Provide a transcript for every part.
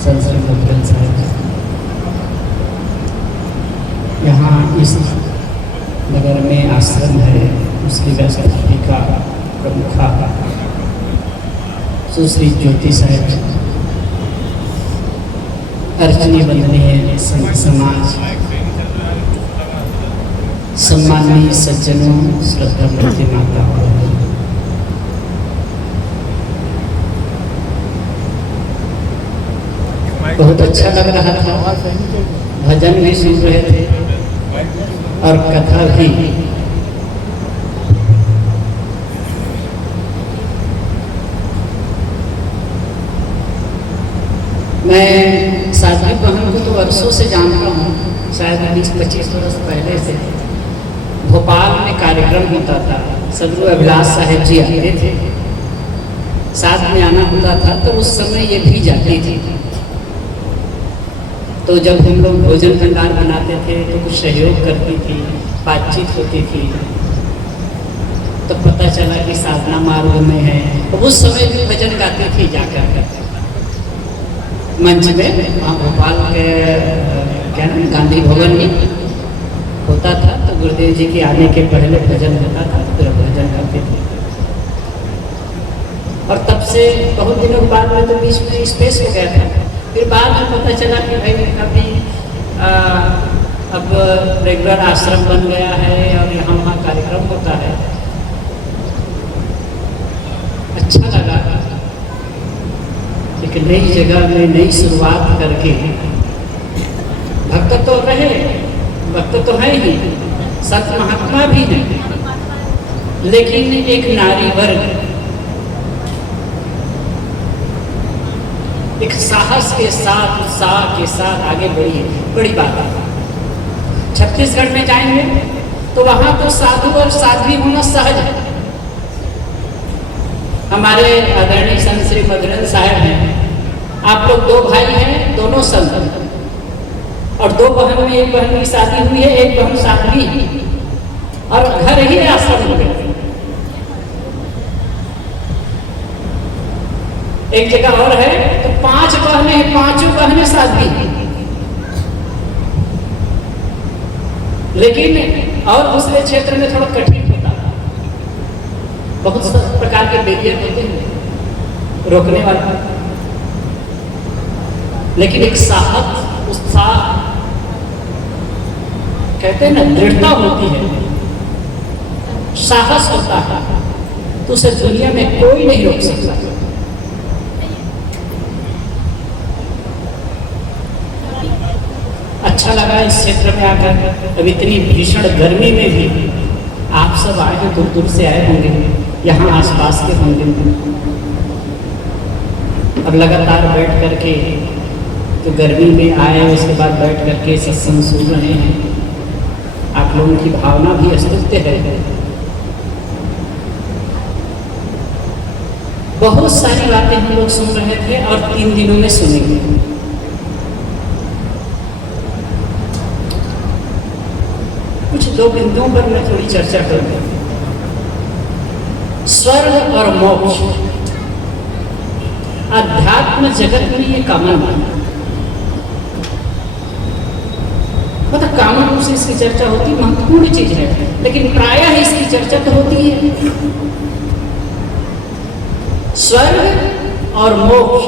संस्कृत मुद्रण साहिब यहाँ इस नगर में आश्रम है, उसकी व्यवस्थापिका प्रमुखा सुश्री ज्योति साहिब, अर्चनी वंदनीय संत समाज, सम्मानीय सज्जनों, श्रद्धामती माता, बहुत अच्छा लग रहा था। भजन भी सुन रहे थे और कथा भी। मैं साध्वी बहन को तो वर्षों से जानता हूँ, शायद 20-25 वर्ष पहले से भोपाल में कार्यक्रम होता था, सदगुरु अभिलाष साहेब जी आते थे, साथ में आना होता था, तो उस समय ये भी जाती थी। तो जब हम लोग भोजन भंडार बनाते थे तो कुछ सहयोग करती थी, बातचीत होती थी, तो पता चला कि साधना मार्ग में है। तो उस समय भी भजन गाती थी जाकर मंच में, वहाँ भोपाल के क्या नाम गांधी भवन में होता था। तो गुरुदेव जी के आने के पहले भजन होता था, तो भजन करते थे। और तब से बहुत दिनों बाद में तो बीच में स्पेस हो गया था। फिर बाद में पता चला कि भाई अभी अब रेगुलर आश्रम बन गया है और यहाँ वहाँ कार्यक्रम होता है। अच्छा लगा, एक नई जगह में नई शुरुआत करके, भक्त तो रहे, भक्त तो है ही, सत महात्मा भी है, लेकिन एक नारी वर्ग एक साहस के साथ, उत्साह के साथ आगे बढ़ी है, बड़ी बात है। छत्तीसगढ़ में जाएंगे तो वहां तो साधु और साध्वी होना सहज है। हमारे आदरणीय संत श्री मधुरन साहब हैं, आप लोग 2 भाई हैं, दोनों संत, और 2 बहन में एक बहन की शादी हुई है, एक बहन साध्वी, और घर ही आश्रम में। एक जगह और है तो 5 बहनें, 5 बहनें साध्वी, लेकिन और दूसरे क्षेत्र में थोड़ा कठिन होता है, बहुत प्रकार के बैरियर होते हैं रोकने वाले, लेकिन एक साहस, उत्साह, कहते हैं ना, दृढ़ता होती है, साहस होता है, तो उसे दुनिया में कोई नहीं रोक सकता। अच्छा लगा इस क्षेत्र में आकर। अब इतनी भीषण गर्मी में भी आप सब आए हैं, दूर दूर से आए होंगे, यहाँ आसपास के होंगे, अब लगातार बैठ करके तो गर्मी में आए, उसके बाद बैठ करके सत्संग सुन रहे हैं। आप लोगों की भावना भी स्तुत्य है। बहुत सारी बातें हम लोग सुन रहे थे और 3 दिनों में सुनेंगे। कुछ 2 बिंदुओं पर मैं थोड़ी चर्चा करूंगा। स्वर्ग और मोक्ष, अध्यात्म जगत में ये कॉमन बात है, मतलब कॉमन रूप से इसकी चर्चा होती, महत्वपूर्ण चीज है, लेकिन प्रायः इसकी चर्चा तो होती है। स्वर्ग और मोक्ष,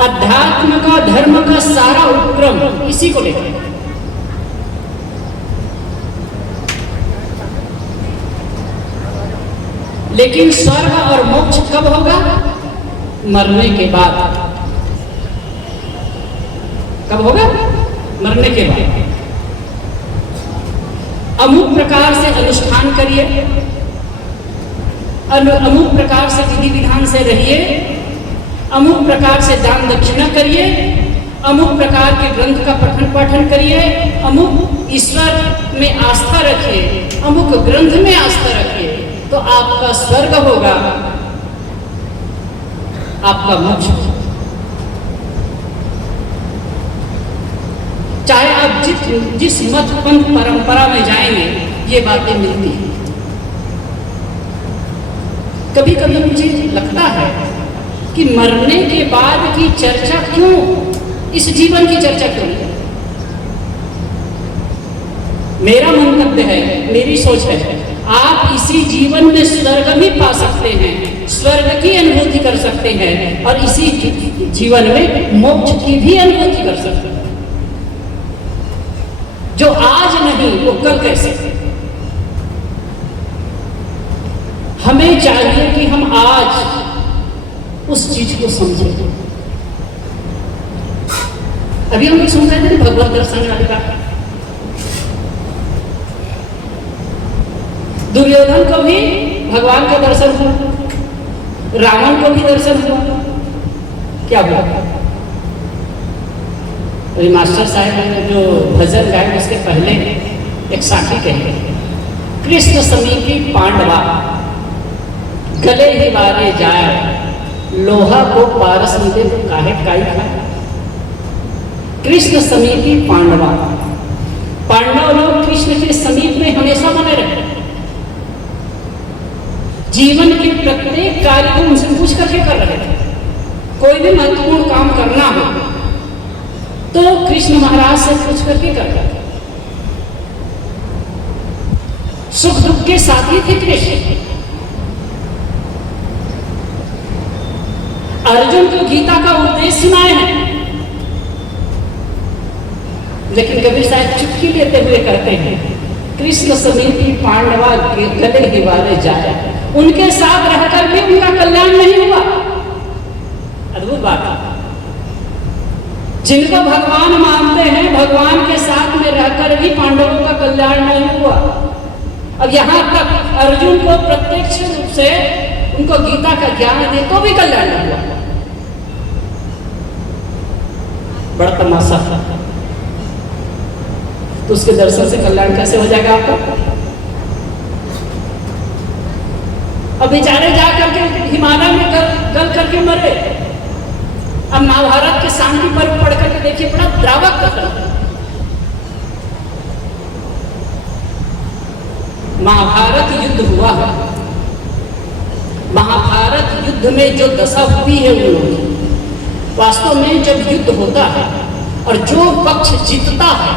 अध्यात्म का, धर्म का सारा उपक्रम इसी को लेकर। लेकिन स्वर्ग और मोक्ष कब होगा? मरने के बाद। कब होगा? मरने के बाद। अमुक प्रकार से अनुष्ठान करिए, अमुक प्रकार से विधि विधान से रहिए, अमुक प्रकार से दान दक्षिणा करिए, अमुक प्रकार के ग्रंथ का पठन पाठन करिए, अमुक ईश्वर में आस्था रखिए, अमुक ग्रंथ में आस्था रखिए, तो आपका स्वर्ग होगा, आपका मोक्ष। चाहे आप जिस मत पंथ परंपरा में जाएंगे, ये बातें मिलती हैं। कभी कभी मुझे लगता है कि मरने के बाद की चर्चा क्यों, इस जीवन की चर्चा क्यों नहीं? मेरा मंतव्य है, मेरी सोच है, आप इसी जीवन में स्वर्ग भी पा सकते हैं, स्वर्ग की अनुभूति कर सकते हैं, और इसी जीवन में मोक्ष की भी अनुभूति कर सकते हैं। जो आज नहीं वो कल कैसे? हमें चाहिए कि हम आज उस चीज को समझें। अभी हम सुन रहे थे भगवत दर्शन वाले का, दुर्योधन को भी भगवान का दर्शन हुआ, रावण को भी दर्शन हुआ। क्या हुआ? अभी मास्टर साहब ने जो भजन गाए उसके पहले एक साखी कही, कृष्ण समीपी पांडवा गले ही बारे जाए, लोहा को पारस मिले तो काहे काई खाए। कृष्ण समीपी पांडवा, पांडव लोग कृष्ण के समीप में हमेशा बने रहे। जीवन के प्रत्येक कार्य को उनसे पूछ करके कर रहे थे। कोई भी महत्वपूर्ण काम करना हो तो कृष्ण महाराज से पूछ करके करते थे। सुख दुख के साथी थे कृष्ण। अर्जुन को गीता का उपदेश सुनाए हैं, लेकिन कबीर साहब चुटकी लेते हुए कहते हैं, कृष्ण समीपी पांडवा गले ही वाले जाए, उनके साथ रहकर भी उनका कल्याण नहीं हुआ। अद्भुत बात है। जिनको भगवान मानते हैं, भगवान के साथ में रहकर भी पांडवों का कल्याण नहीं हुआ। अब यहां तक अर्जुन को प्रत्यक्ष रूप से उनको गीता का ज्ञान दे तो भी कल्याण नहीं हुआ। बड़ा तमाशा था। तो उसके दर्शन से कल्याण कैसे हो जाएगा आपका? अब बेचारे जा करके हिमालय में गल करके मरे। अब महाभारत के शांति पर्व पढ़ करके देखिए, बड़ा द्रावक कथन। महाभारत युद्ध हुआ है, महाभारत युद्ध में जो दशा हुई है उन लोगों की, वास्तव में जब युद्ध होता है और जो पक्ष जीतता है,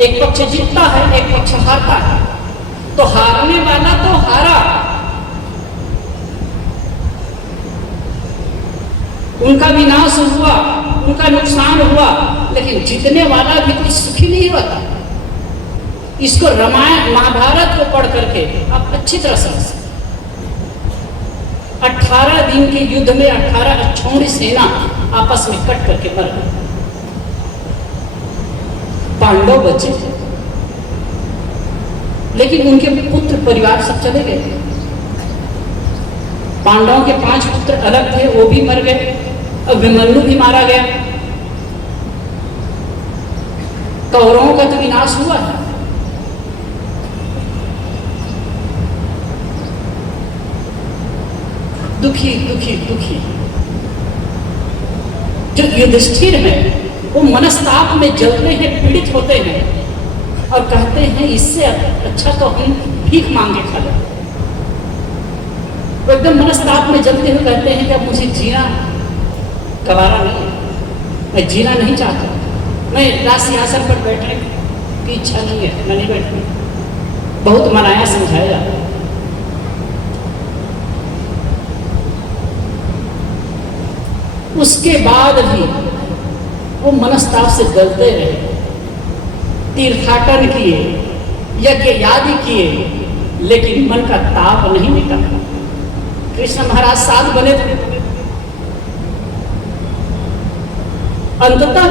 एक पक्ष जीतता है एक पक्ष हारता है, तो हारने वाला तो हारा, उनका विनाश हुआ, उनका नुकसान हुआ, लेकिन जीतने वाला भी कुछ सुखी नहीं होता। इसको रामायण महाभारत को पढ़ करके आप अच्छी तरह समझ सकते। 18 दिन के युद्ध में 18 अक्षौणी सेना आपस में कट करके मर गई। पांडव बचे, लेकिन उनके पुत्र परिवार सब चले गए। पांडवों के 5 पुत्र अलग थे, वो भी मर गए। अभिमन्यु भी मारा गया। कौरवों का तो विनाश हुआ है। दुखी दुखी दुखी जो युधिष्ठिर है वो मनस्ताप में जलते हैं, पीड़ित होते हैं और कहते हैं इससे अच्छा तो हम भीख मांगे खा लें। वो एकदम मनस्ताप में जलते हुए कहते हैं कि अब मुझे जीना गवारा नहीं है, मैं जीना नहीं चाहता, मैं राज सिंहासन पर बैठने की इच्छा नहीं है, मैं नहीं बैठूंगा। बहुत मनाया समझाया जाता है। उसके बाद भी वो मनस्ताप से जलते रहे, तीर्थाटन किए, यज्ञ यादि किए, लेकिन मन का ताप नहीं मिटा। कृष्ण महाराज साध बने थे। अंततः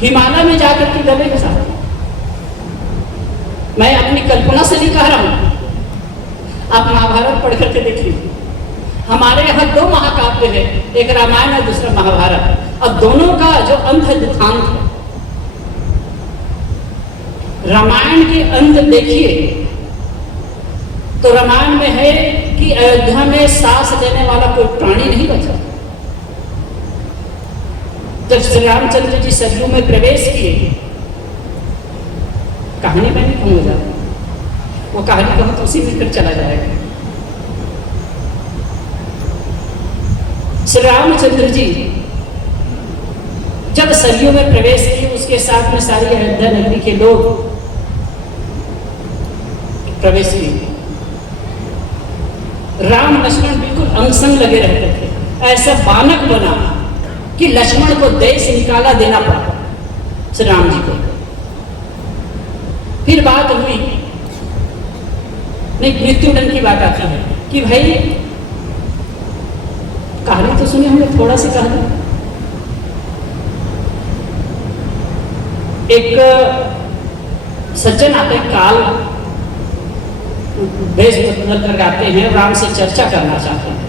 हिमालय में जाकर के गए के साथ, मैं अपनी कल्पना से नहीं कह रहा हूं, आप महाभारत पढ़ करके देखिए। हमारे यहाँ 2 महाकाव्य है, एक रामायण और दूसरा महाभारत। अब दोनों का जो अंत है दुखांत है। रामायण के अंत देखिए तो रामायण में है कि अयोध्या में सांस लेने वाला कोई प्राणी नहीं बचा। जब श्री रामचंद्र जी सरयू में प्रवेश किए, कहानी मैं नहीं कहूँगा, वो कहानी कहूँ तो उसी में फिर चला जाएगा। श्री रामचंद्र जी जब सरयू में प्रवेश किए, उसके साथ में सारी अयोध्या नगरी के लोग प्रवेश किए। राम लक्ष्मण बिल्कुल अंग-संग लगे रहते थे। ऐसा बानक बना कि लक्ष्मण को देश निकाला देना पड़ा श्री राम जी को। फिर बात हुई, नहीं, मृत्युदंड की बात आती है कि भाई कहानी तो सुनी हमने, थोड़ा सी कहानी। एक सज्जन आते हैं, काल वेश बदल कर आते हैं, राम से चर्चा करना चाहते हैं,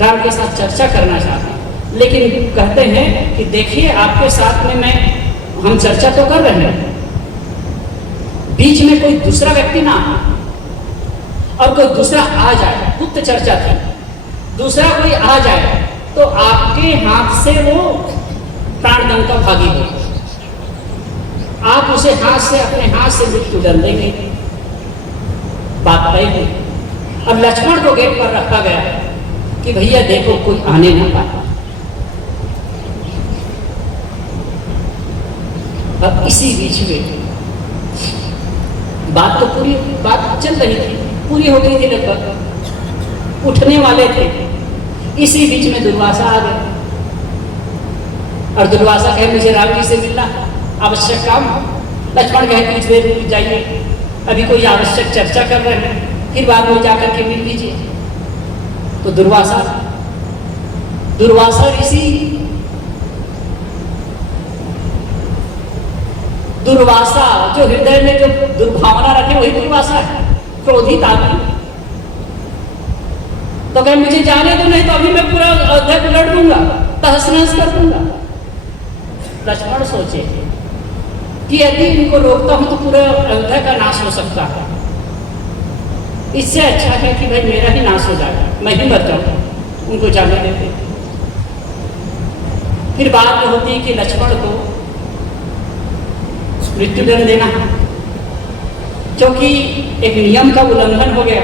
राम के साथ चर्चा करना चाहते हैं, लेकिन कहते हैं कि देखिए आपके साथ में हम चर्चा तो कर रहे हैं, बीच में कोई दूसरा व्यक्ति ना और कोई दूसरा आ जाए, गुप्त चर्चा थी, दूसरा कोई आ जाए तो आपके हाथ से वो प्राणदंड का भागी हो, आप उसे हाथ से, अपने हाथ से मृत्यु दंड देंगे। बात तय हुई। अब लक्ष्मण को गेट पर रखा गया कि भैया देखो कोई आने ना पाए। अब इसी बीच में बात तो पूरी, बात चल रही थी, पूरी हो गई थी, लगभग उठने वाले थे। इसी बीच में दुर्वासा आ गए और दुर्वासा कहे मुझे राम जी से मिलना, आवश्यक काम। लक्ष्मण कहे कुछ देर रुक जाइए, अभी कोई आवश्यक चर्चा कर रहे हैं, फिर बाद में जाकर के मिल लीजिए। तो दुर्वासा ऋषि, दुर्वासा जो हृदय में जो दुर्भावना रखे वही दुर्वासा है, क्रोधित आदमी। तो कहे मुझे जाने दो, नहीं तो अभी मैं पूरा अयोध्या को लड़ दूंगा, तहस नहस कर दूंगा। लक्ष्मण सोचे कि यदि इनको रोकता हूं तो पूरा अयोध्या का नाश हो सकता है, इससे अच्छा है कि भाई मेरा ही नाश हो जाए, मैं ही मर जाऊं, उनको जाने देते। फिर बात होती है कि लक्ष्मण को मृत्युदंड देना, क्योंकि एक नियम का उल्लंघन हो गया।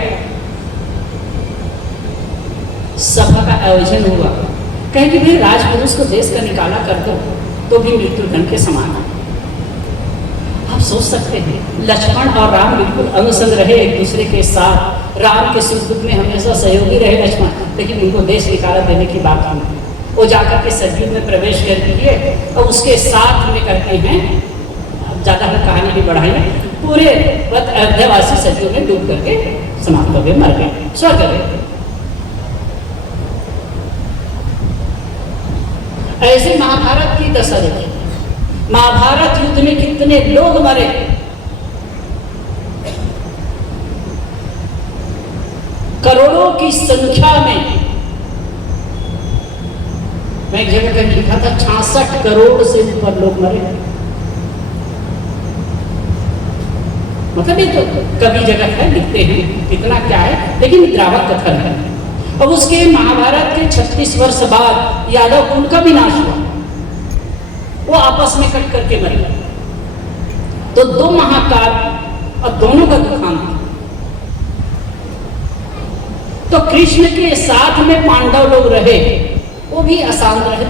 सभा का आयोजन हुआ, कहे कि भाई राजपुरुष को देश का निकाला कर दो तो भी मृत्युदंड के समान है। आप सोच सकते हैं लक्ष्मण और राम बिल्कुल अंग संग रहे एक दूसरे के साथ, राम के सुख दुख में हमेशा सहयोगी रहे लक्ष्मण, लेकिन उनको देश निकाला देने की बात हुई। वो जाकर के सरयू में प्रवेश कर दिए और उसके साथ में कहते हैं, ज़्यादा हम कहानी नहीं बढ़ाएंगे, पूरे अयोध्यावासी सरयू में डूब करके समाप्त हो गए, मर गए, स्वर्ग गए। ऐसे महाभारत की दशा देखी। महाभारत युद्ध में कितने लोग मरे, करोड़ों की संख्या में। मैं एक जगह कहीं लिखा था 66 करोड़ से ऊपर लोग मरे। मतलब ये तो कभी जगह है, लिखते हैं कितना क्या है, लेकिन द्रावक कथन है। अब उसके महाभारत के 36 वर्ष बाद यादव कुल का भी नाश हुआ, वो आपस में कट करके मर गए। तो दो महाकाल और दोनों का दुखांत। तो कृष्ण के साथ में पांडव लोग रहे, वो भी अशांत रहे।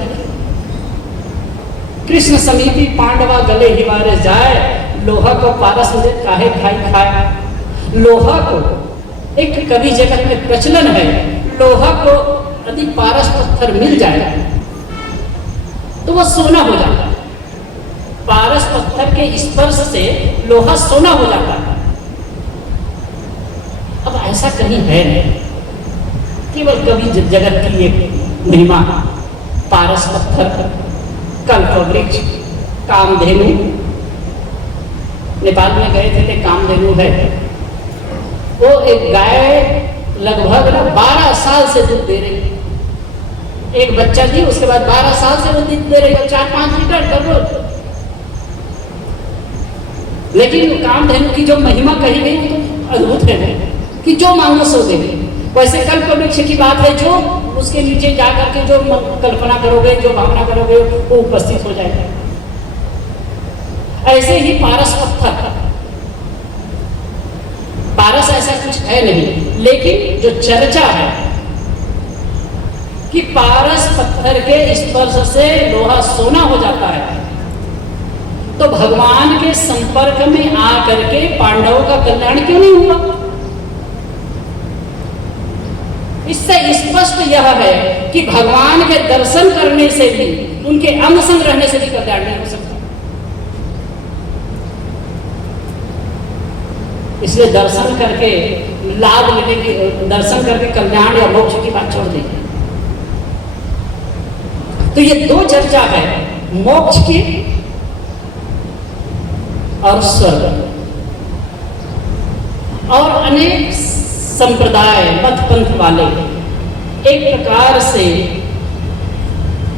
कृष्ण समीपी पांडवा गले हिवारे जाए, लोहा को पारस में काहे खाई खाया। लोहा को एक कवि जगत में प्रचलन है, लोहा को यदि पारस पत्थर मिल जाए तो वह सोना हो जाता है। पारस पत्थर के स्पर्श से लोहा सोना हो जाता है। अब ऐसा कहीं है नहीं, केवल कवि जगत की एक महिमा। पारस पत्थर, कल्पवृक्ष, कामधेनु। नेपाल में गए थे, कामधेनु है, वो एक गाय लगभग 12 साल से दूध दे रही। एक बच्चा थी, उसके बाद 12 साल से वो दूध दे रही है, 4-5 लीटर हर रोज। लेकिन कामधेनु की जो महिमा कही गई तो अद्भुत है कि जो मांगो सो देगी। वैसे कल्पवृक्ष की बात है, जो उसके नीचे जाकर के जो कल्पना करोगे, जो भावना करोगे, वो उपस्थित हो जाएगा। ऐसे ही पारस पत्थर, पारस ऐसा कुछ है नहीं, लेकिन जो चर्चा है कि पारस पत्थर के स्पर्श से लोहा सोना हो जाता है, तो भगवान के संपर्क में आकर के पांडवों का कल्याण क्यों नहीं हुआ? इससे स्पष्ट यह है कि भगवान के दर्शन करने से भी, उनके अंग संग रहने से भी कल्याण नहीं हो सकता। इसलिए दर्शन करके लाभ लेने की, दर्शन करके कल्याण या मोक्ष की बात छोड़ देंगे। तो ये दो चर्चा है, मोक्ष की और स्वर्ग। और अनेक संप्रदाय मत पंथ वाले एक प्रकार से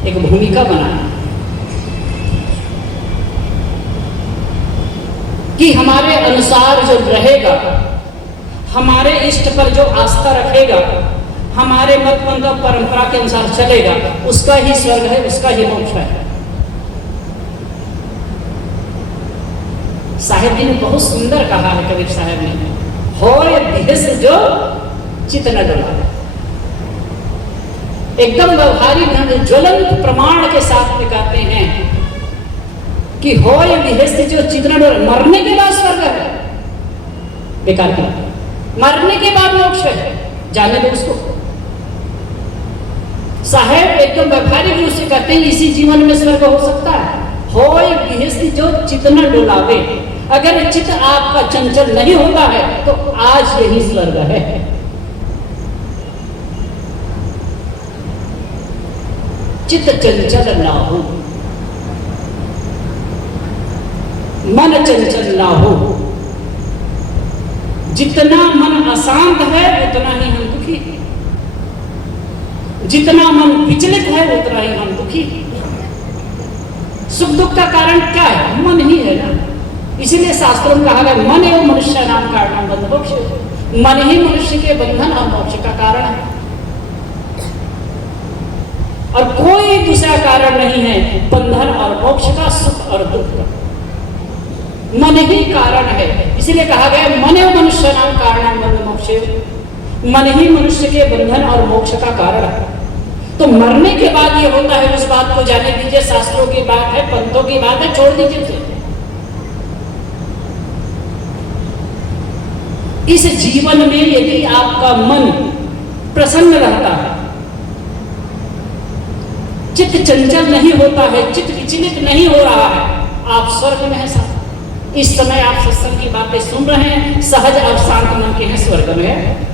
एक भूमिका बनाया कि हमारे अनुसार जो रहेगा, हमारे इष्ट पर जो आस्था रखेगा, हमारे मत पंथ और परंपरा के अनुसार चलेगा, उसका ही स्वर्ग है, उसका ही मोक्ष है। साहेब जी ने बहुत सुंदर कहा है, कबीर साहब ने, होय दिहस जो चित न डोला। एकदम व्यवहारिक ज्वलंत प्रमाण के साथ में कहते हैं कि होय दिहस जो चित न डोला, मरने के बाद स्वर्ग है, बेकार की बात। मरने के बाद मोक्ष है, जाने दो उसको। साहेब एकदम व्यवहारिक रूप से कहते हैं इसी जीवन में स्वर्ग हो सकता है। होय दिहस जो चित न डोलावे, अगर चित्त आपका चंचल नहीं होता है तो आज यही स्वर्ग है। चित्त चंचल ना हो, मन चंचल ना हो। जितना मन अशांत है उतना ही हम दुखी, जितना मन विचलित है उतना ही हम दुखी। सुख दुख का कारण क्या है? मन ही है ना। इसीलिए शास्त्रों में कहा गया मन एवं मनुष्य नाम कारण बंध मोक्ष। मन ही मनुष्य के बंधन और मोक्ष का कारण है, और कोई दूसरा कारण नहीं है बंधन और मोक्ष का, सुख और दुख का। मन ही कारण है। इसीलिए कहा गया मन एवं मनुष्य नाम कारण बंध मोक्ष। मन ही मनुष्य के बंधन और मोक्ष का कारण है। तो मरने के बाद ये होता है, उस बात को जाने दीजिए। शास्त्रों की बात है, पंथों की बात है, छोड़ दीजिए उसे। इस जीवन में यदि आपका मन प्रसन्न रहता है, चित्त चंचल नहीं होता है, चित्त विचलित नहीं हो रहा है, आप स्वर्ग में हैं साहब। इस समय आप सत्संग की बातें सुन रहे हैं, सहज और शांत मन के हैं, स्वर्ग में है।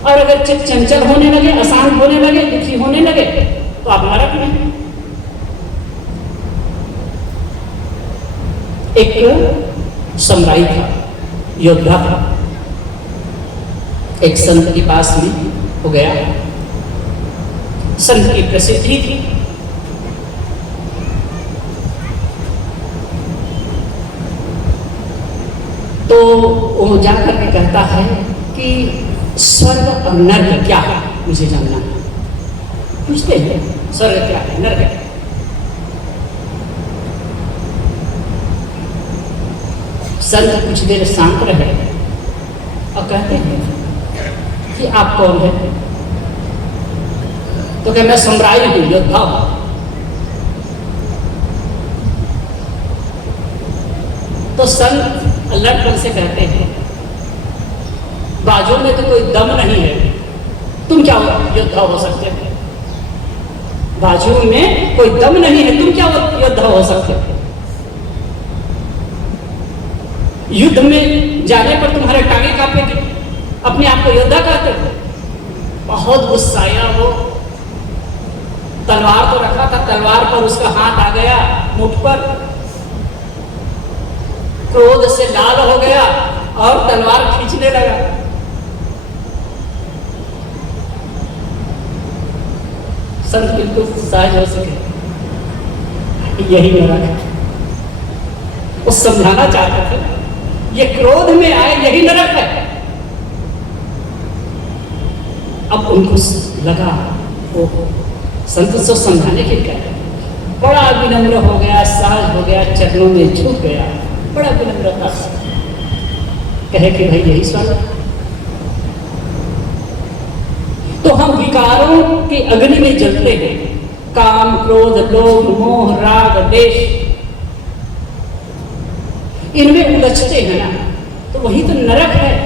और अगर चित्त चंचल होने लगे, अशांत होने लगे, दुखी होने लगे, तो आप नरक में हैं। एक समुराई था, योद्धा था, एक संत के पास में हो गया। संत की प्रसिद्धि थी, तो वो जाकर के कहता है कि स्वर्ग और नर्क क्या है, मुझे जानना है। पूछते हैं स्वर्ग क्या है, नर्क क्या है। संत कुछ देर शांत रहे और कहते हैं कि आप कौन है? तो क्या मैं समुराई हूं, योद्धा हूं। तो संत लड़पन से कहते हैं बाजू में तो कोई दम नहीं है, तुम क्या योद्धा हो सकते हो? बाजू में कोई दम नहीं है, तुम क्या योद्धा हो सकते हो? युद्ध में जाने पर तुम्हारे टांगे कांपेगी, अपने आप को योद्धा कहते हो? बहुत गुस्साया वो, तलवार तो रखा था, तलवार पर उसका हाथ आ गया मुठ पर, क्रोध से लाल हो गया और तलवार खींचने लगा। संत बिल्कुल सहज हो सके, यही नरक है। वो समझाना चाहते थे, ये क्रोध में आए यही नरक है। अब उनको लगा, वो संत से समझाने के क्या, बड़ा विनम्र हो गया, सहज हो गया, चरणों में झुक गया, बड़ा विनम्रता से कहे कि भाई यही स्वर्ग। तो हम विकारों के अग्नि में जलते हैं, काम, क्रोध, लोभ, मोह, राग, देश, इनमें उलझते हैं ना, तो वही तो नरक है।